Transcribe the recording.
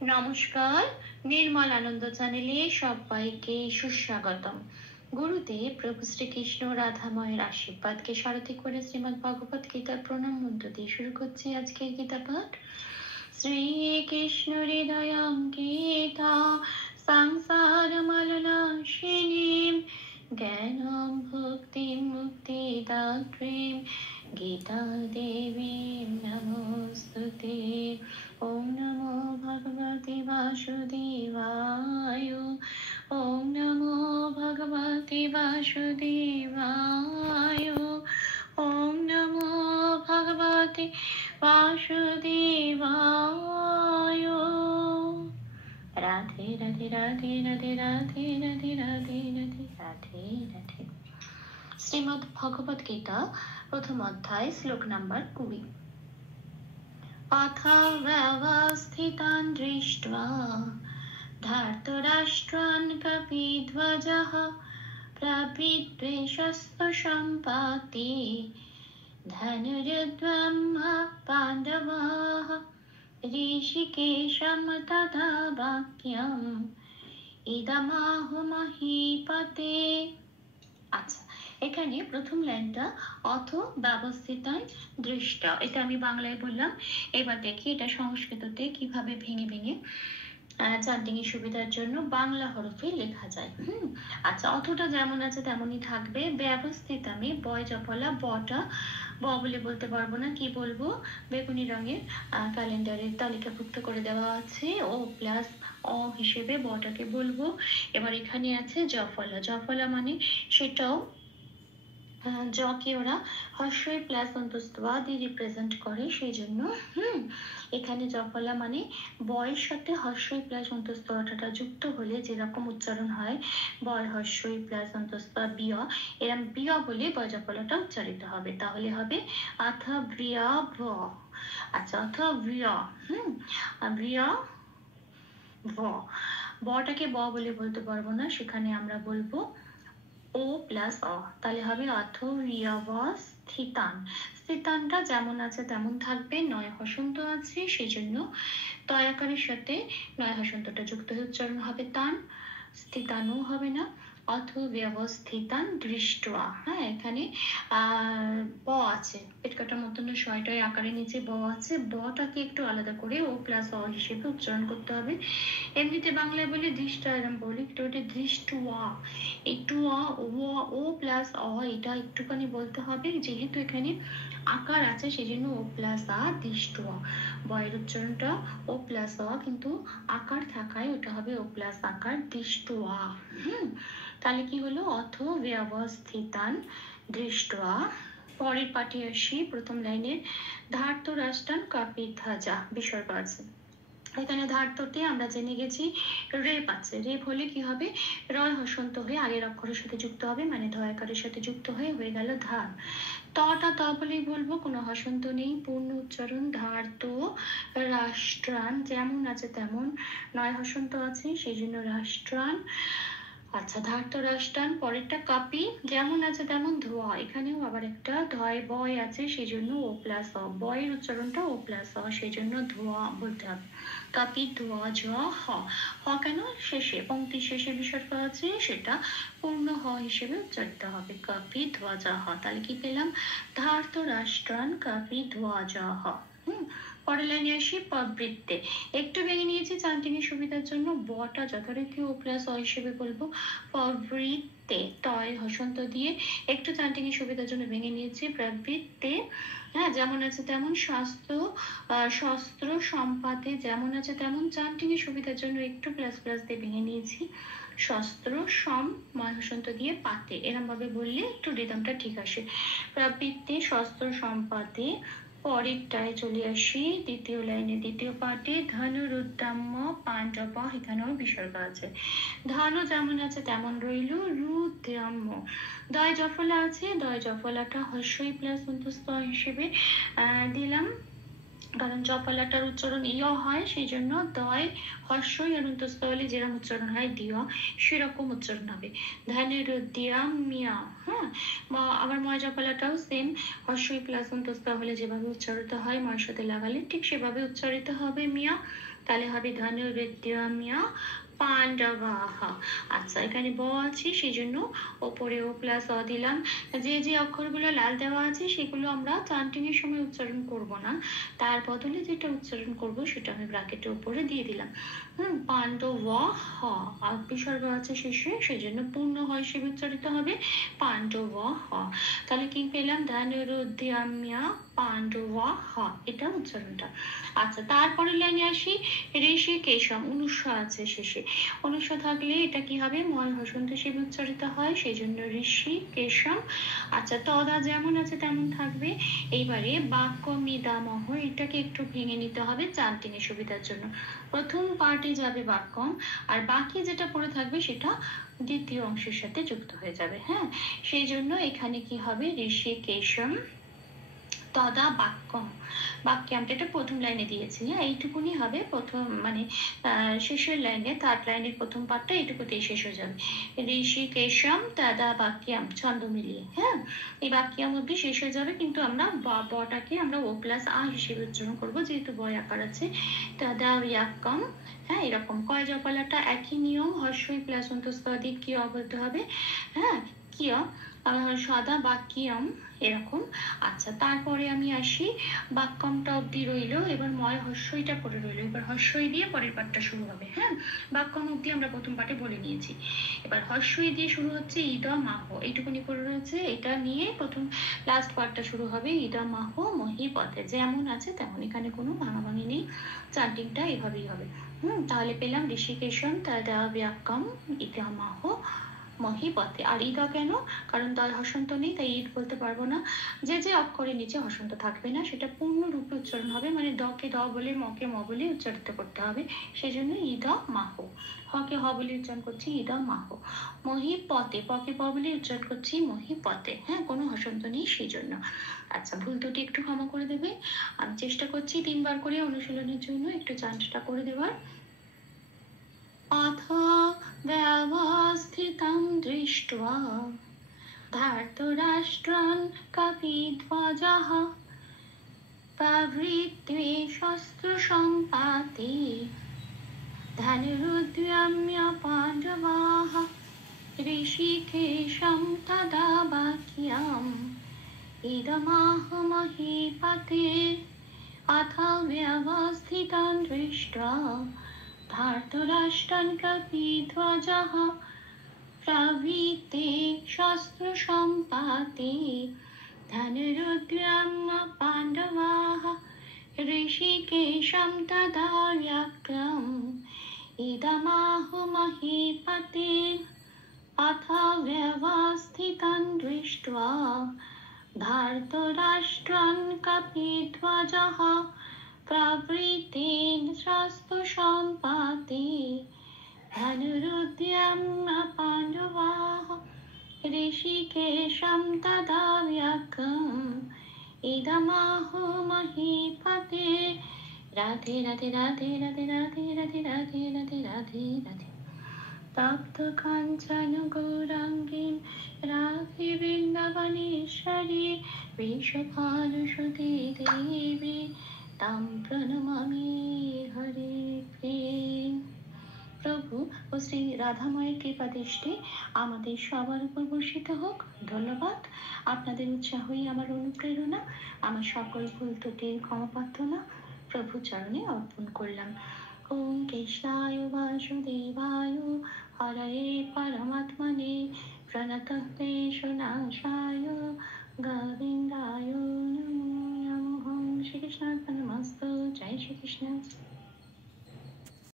নমস্কার, নির্মল আনন্দ চ্যানেলে সবাইকে সুস্বাগতম। গুরুদেব প্রভু শ্রীকৃষ্ণ রাধাময়ের আশীর্বাদকে সারথি করে শ্রীমদ্ ভগবত গীতার প্রণাম মন্ত্র দিয়ে শুরু করছি আজকের গীতা পাঠ। শ্রীকৃষ্ণ হৃদয়ং গীতা সংসার মলনাশিনীম জ্ঞানম ভক্তিম মুক্তিদাত্রীম গীতা দেবীম নমস্তুতে। ওম নমো ভগবতে বাসুদেবায়। ওম নমো ভগবতে বাসুদেবায়। ওম নমো ভগবতে বাসুদেবায়। রাধে রাধে রাধে রাধে রাধে রাধে রাধে রাধে রাধে রাধে। শ্রীমদ্ ভগবত গীতা প্রথম অধ্যায় শ্লোক নাম্বার 20। अथ व्यवस्थितान् दृष्ट्वा धार्तराष्ट्रान् कपिध्वजः प्रविद्वेषस्तु सम्पाति धनुर्युद्धं पाण्डवाः ऋषिकेशं तथा वाक्यम् इदमाहु महीपते। আচ্ছা, এখানে প্রথম লাইনটা অথ ব্যবস্থিতান দৃষ্ট, এটা আমি বাংলায় বললাম। এবার দেখি এটা সংস্কৃততে কিভাবে ভেঙে ভেঙে চান্টিংয়ের সুবিধার জন্য বাংলা হরফে লেখা যায়। আচ্ছা, অথটা যেমন আছে তেমনই থাকবে। ব্যবস্থিতামে বয় জফলা বটা ব বলে বলতে পারবো না, কি বলবো, বেগুনি রঙের ক্যালেন্ডারের তালিকাভুক্ত করে দেওয়া আছে ও প্লাস অ হিসেবে বটাকে বলবো। এবার এখানে আছে জফলা, জফলা মানে সেটাও যকে ওরা হর্ষই প্লাস অন্তস্তবা দিয়ে রিপ্রেজেন্ট করে, সেই জন্য এখানে জফলা মানে বয়ের সাথে হর্ষই প্লাস অন্তস্তটা যুক্ত হলে যেরকম উচ্চারণ হয়, বয় হর্ষই প্লাস অন্তস্তবা বিয়, এরকম বিয় বলে বয় জফলাটা উচ্চারিত হবে। তাহলে হবে অথ ব্রিয়া ভ। আচ্ছা, অথ ব্রিয়া ব্রিয়া ভ। বটাকে ব বলে বলতে পারবো না, সেখানে আমরা বলবো ও প্লাস অ, তাহলে হবে অথ স্থিতান। স্থিতানটা যেমন আছে তেমন থাকবে, নয় হসন্ত আছে সেই জন্য তয়াকারের সাথে নয় হসন্তটা যুক্ত হয়ে উচ্চারণ হবে তান, স্থিতানও হবে না। অথ ব্যবস্থিতান দৃষ্টয়া, হ্যাঁ এখানে ব আছে, পেট কাটার মতন ছয়টায় আকারের নিচে ব আছে, বটাকে একটু আলাদা করে ও প্লাস অ হিসেবে উচ্চারণ করতে হবে। এমনিতে বাংলায় বলে দৃষ্ট, এরম বলি, একটু ওটা দৃষ্টয়া, একটু ও প্লাস অ এটা একটুখানি বলতে হবে, যেহেতু এখানে আকার আছে সেই জন্য ও প্লাস আ দৃষ্টয়া। বয়ের উচ্চারণটা ও প্লাস অ, কিন্তু আকার থাকায় ওটা হবে ও প্লাস আকার দৃষ্টয়া। তাহলে কি হলো, অথ ব্যবস্থিতান দৃষ্টয়া। পরের পাঠে আসি, প্রথম লাইনের ধার্তরাষ্ট্রান কাপিধ্বজা বিসর্গ আছে। এখানে ধার্ততে আমরা জেনে গেছি রেপ আছে, রেপ হলে কি হবে, রয় হসন্ত হয়ে আগের অক্ষরের সাথে যুক্ত হবে, মানে ধয়াকারের সাথে যুক্ত হয়ে গেল ধার। তটা ত বলেই বলবো, কোনো হসন্ত নেই, পূর্ণ উচ্চারণ। ধার্ত রাষ্ট্রান যেমন আছে তেমন, নয় হসন্ত আছে সেই জন্য রাষ্ট্রান। আচ্ছা, ধার্ত রাষ্ট্রান, পরেরটা কাপি যেমন আছে তেমন ধোয়া, এখানেও আবার একটা ধয় বয় আছে সেই জন্য ও প্লাস অ, বয়ের উচ্চারণটা ও প্লাস অ সেই জন্য ধোয়া বলতে হবে। কাপি ধোয়া জ হ, হ কেন শেষে, পংক্তির শেষে বিসর্গ আছে, সেটা পূর্ণ হ হিসেবে উচ্চারিত হবে, কাপি ধোয়া জ হ। তাহলে কি পেলাম, ধার্ত রাষ্ট্রান কাপি ধোয়া জ হ। পরের লাইনে আসি, পদবৃত্তে একটু ভেঙে নিয়েছি চান্টিংয়ের সুবিধার জন্য, বটা যথারীতি ও প্লাস অ হিসেবে বলবো, প্রবৃত্তে তয় হসন্ত দিয়ে একটু চান্টিংয়ের সুবিধার জন্য ভেঙে নিয়েছি, প্রবৃত্তে হ্যাঁ যেমন আছে তেমন, শাস্ত্র শস্ত্র সম্পাতে যেমন আছে তেমন, চান্টিংয়ের সুবিধার জন্য একটু প্লাস প্লাস দিয়ে ভেঙে নিয়েছি, শস্ত্র সম ময় হসন্ত দিয়ে পাতে, এরম ভাবে বললে একটু রিদমটা ঠিক আসে। প্রবৃত্তে শস্ত্র সম্পাতে। পরেরটায় চলে আসি, দ্বিতীয় লাইনে দ্বিতীয় পাঠে ধনুরুদ্দাম্য পাণ্ডব, এখানেও বিসর্গ আছে, ধনু যেমন আছে তেমন রইল, রুদ্রাম্য দয় জফলা আছে, দয় জফলাটা হর্ষই প্লাস অন্তস্থ হিসেবে দিলাম, কারণ জফলাটার উচ্চারণ ইয় হয় সেই জন্য দয় হর্ষই আর অন্তস্থ হলে যেরকম উচ্চারণ হয় দিয় সেরকম উচ্চারণ হবে। ধনুরুদ্যাম্য, হ্যাঁ, আবার ময় জপালাটাও সেম, হর্ষই প্লাস অন্তস্থ হলে যেভাবে উচ্চারিত হয় ময়ের সাথে লাগালে ঠিক সেভাবে উচ্চারিত হবে মিয়া। তাহলে হবে ধনুর্বিদ্যামিয়া পাণ্ডবাহ। আচ্ছা, এখানে ব আছে সেই জন্য ওপরে ও প্লাস অ দিলাম। যে যে অক্ষরগুলো লাল দেওয়া আছে সেগুলো আমরা চান্টিং এর সময় উচ্চারণ করব না, তার বদলে যেটা উচ্চারণ করব সেটা আমি ব্র্যাকেটের উপরে দিয়ে দিলাম। পাণ্ডব হ, আর বিসর্গ আছে শেষে সেই জন্য পূর্ণ হয় হিসেবে উচ্চারিত হবে পাণ্ডব হ। তাহলে কি পেলাম? ধনুরুদ্যাম্যা পাণ্ডব হ, এটা উচ্চারণটা। আচ্ছা, তারপরে লাইনে আসি, ঋষিকেশম, অনুস্ব আছে শেষে, অনুস্ব থাকলে এটা কি হবে? ময় হসন্ত হিসেবে উচ্চারিত হয় সেই জন্য ঋষিকেশম। আচ্ছা, তদা যেমন আছে তেমন থাকবে। এইবারে বাক্য মিদামহ, এটাকে একটু ভেঙে নিতে হবে চান্টিং এর সুবিধার জন্য। প্রথম পার্টে যাবে বাক্যম, আর বাকি যেটা পড়ে থাকবে সেটা দ্বিতীয় অংশের সাথে যুক্ত হয়ে যাবে। হ্যাঁ, সেই জন্য এখানে কি হবে? ঋষিকেশম তদা বাক্যম, বাক্যামটা এটা প্রথম লাইনে দিয়েছি। হ্যাঁ, এইটুকুনি হবে প্রথম, মানে শেষের লাইনে, থার্ড লাইনের প্রথম পার্টটা এইটুকুতেই শেষ হয়ে যাবে। ঋষিকেশম তদা বাক্যাম, ছন্দ মিলিয়ে। হ্যাঁ, এই বাক্যাম অব্দি শেষ হয়ে যাবে, কিন্তু আমরা বটাকে আমরা ও প্লাস আ হিসেবে উচ্চারণ করবো, যেহেতু বয় আকার আছে। তদা বাক্যম। হ্যাঁ, এরকম কয় জপালাটা একই নিয়ম, হর্ষই প্লাস অন্তস্থ দিক কি বলতে হবে। হ্যাঁ, কিয় সদা বাক্যম, এরকম। আচ্ছা, তারপরে আমি আসি, বাক্যমটা অব্দি রইল, এবার ময় হর্ষইটা পড়ে রইল, এবার হর্ষই দিয়ে পরের পাঠটা শুরু হবে। হ্যাঁ, বাক্যম অব্দি আমরা প্রথম পাঠে বলে নিয়েছি, এবার হর্ষই দিয়ে শুরু হচ্ছে ইদ মাহ, এইটুকুনি পড়ে রয়েছে, এটা নিয়ে প্রথম লাস্ট পার্টটা শুরু হবে ইদ মাহ মহি পথে, যেমন আছে তেমন, এখানে কোনো ভাঙাভাঙি নেই, চান্টিংটা এভাবেই হবে। তাহলে পেলাম ঋষিকেশম তদা বাক্যম ইদ মাহ মহিপথে। আর ইদা কেন? কারণ দল হসন্ত নেই, তাই ঈদ বলতে পারবো না। যে যে অক্ষরের নিচে হসন্ত থাকবে না সেটা পূর্ণ রূপে উচ্চারণ হবে, মানে দকে দ বলে মকে ম বলে উচ্চারিত করতে হবে, সেই জন্য ইদা মাহ। হকে হ বলে উচ্চারণ করছি ইদা মাহ। মহিপথে, পকে প বলে উচ্চারণ করছি মহিপথে। হ্যাঁ, কোনো হসন্ত নেই সেই জন্য। আচ্ছা, ভুল ত্রুটি একটু ক্ষমা করে দেবে, আমি চেষ্টা করছি 3বার করে অনুশীলনের জন্য একটু চান্সটা করে দেওয়ার। अथ व्यवस्थितं दृष्ट्वा धार्तराष्ट्रान् कपिध्वजः प्रवृत्ते शस्त्रसम्पाते धनुरुद्यम्य पाण्डवाः ऋषिकेशं तदा वाक्यम् इदमाह महीपते अथ व्यवस्थितं दृष्ट्वा धार्तराष्ट्रान् कपिध्वजः प्रवृत्ते शस्त्रसम्पाते धनुरुद्यम्य पाण्डवाः ऋषिकेशं तदा व्याघ्रम् इदमाह महीपते अथ व्यवस्थितं दृष्ट्वा धार्तराष्ट्रान् कपिध्वजः प्रवृत्ते शस्त्रसम्पाते धनुरुद्यम्य पाण्डवाः ऋषिकेशं तदा व्याघ्रम् इदमाह महीपते। राधे राधे राधे राधे राधे राधे राधे राधे राधे राधे। तप्त काञ्चन गौराङ्गीं राधे वृन्दावनेश्वरी वृषभानुसुते देवी तां प्रणमामि हरे প্রেম। প্রভু ও শ্রী রাধাময়ের কৃপা দৃষ্টি আমাদের সবার উপর বর্ষিত হোক। ধন্যবাদ। আপনাদের উৎসাহই আমার অনুপ্রেরণা। আমার সকল ভুল ত্রুটির ক্ষমা প্রার্থনা প্রভু চরণে অর্পণ করলাম। ওম কৃষ্ণায় বাসুদেবায় হরয়ে পরমাত্মনে প্রণতঃ ক্লেশনাশায় গোবিন্দায় নমো নমঃ। শ্রীকৃষ্ণার্পণমস্তু। জয় শ্রীকৃষ্ণ।